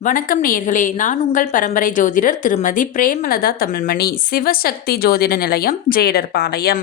வணக்கம் நேயர்களே, நான் உங்கள் பரம்பரை ஜோதிடர் திருமதி பிரேமலதா தமிழ்மணி, சிவசக்தி ஜோதிட நிலையம், ஜேடர்பாளையம்.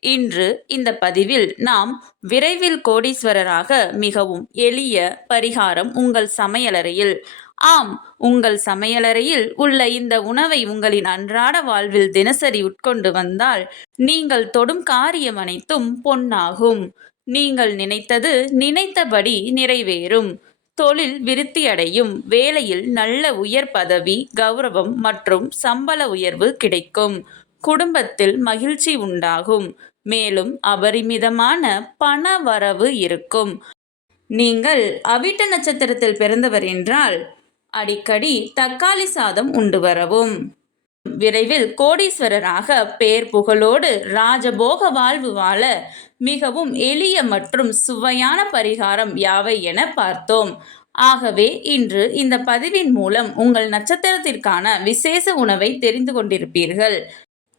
இன்று இந்த பதிவில் நாம் விரைவில் கோடீஸ்வரராக மிகவும் எளிய பரிகாரம் உங்கள் சமையலறையில். ஆம், உங்கள் சமையலறையில் உள்ள இந்த உணவை உங்களின் அன்றாட வாழ்வில் தினசரி உட்கொண்டு வந்தால் நீங்கள் தொடும் காரியம் அனைத்தும் பொன்னாகும். நீங்கள் நினைத்தது நினைத்தபடி நிறைவேறும். தொழில் விருத்தியடையும். வேலையில் நல்ல உயர் பதவி, கௌரவம் மற்றும் சம்பள உயர்வு கிடைக்கும். குடும்பத்தில் மகிழ்ச்சி உண்டாகும். மேலும் அபரிமிதமான பண வரவு இருக்கும். நீங்கள் அவிட்ட நட்சத்திரத்தில் பிறந்தவர் என்றால் அடிக்கடி தக்காளி சாதம் உண்டு வரவும். விரைவில் கோடீஸ்வரராக பேர் புகழோடு ராஜபோக வாழ்வு வாழ மிகவும் எளிய மற்றும் சுவையான பரிகாரம் யாவை என பார்த்தோம். ஆகவே இன்று இந்த பதிவின் மூலம் உங்கள் நட்சத்திரத்திற்கான விசேஷ உணவை தெரிந்து கொண்டிருப்பீர்கள்.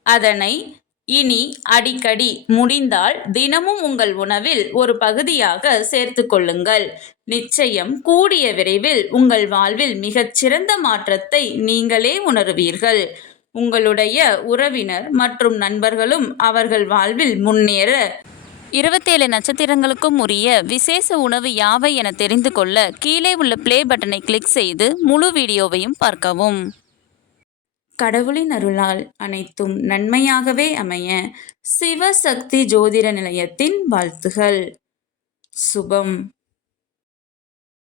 அதனை இனி அடிக்கடி முடிந்தால் தினமும் உங்கள் உணவில் ஒரு பகுதியாக சேர்த்து கொள்ளுங்கள். நிச்சயம் கூடிய விரைவில் உங்கள் வாழ்வில் மிகச்சிறந்த மாற்றத்தை நீங்களே உணருவீர்கள். உங்களுடைய உறவினர் மற்றும் நண்பர்களும் அவர்கள் வாழ்வில் முன்னேற 27 நட்சத்திரங்களுக்கும் உரிய விசேஷ உணவு யாவை என தெரிந்து கொள்ள கீழே உள்ள ப்ளே பட்டனை கிளிக் செய்து முழு வீடியோவையும் பார்க்கவும். கடவுளின் அருளால் அனைத்தும் நன்மையாகவே அமைய சிவசக்தி ஜோதிட நிலையத்தின் வாழ்த்துகள். சுபம்.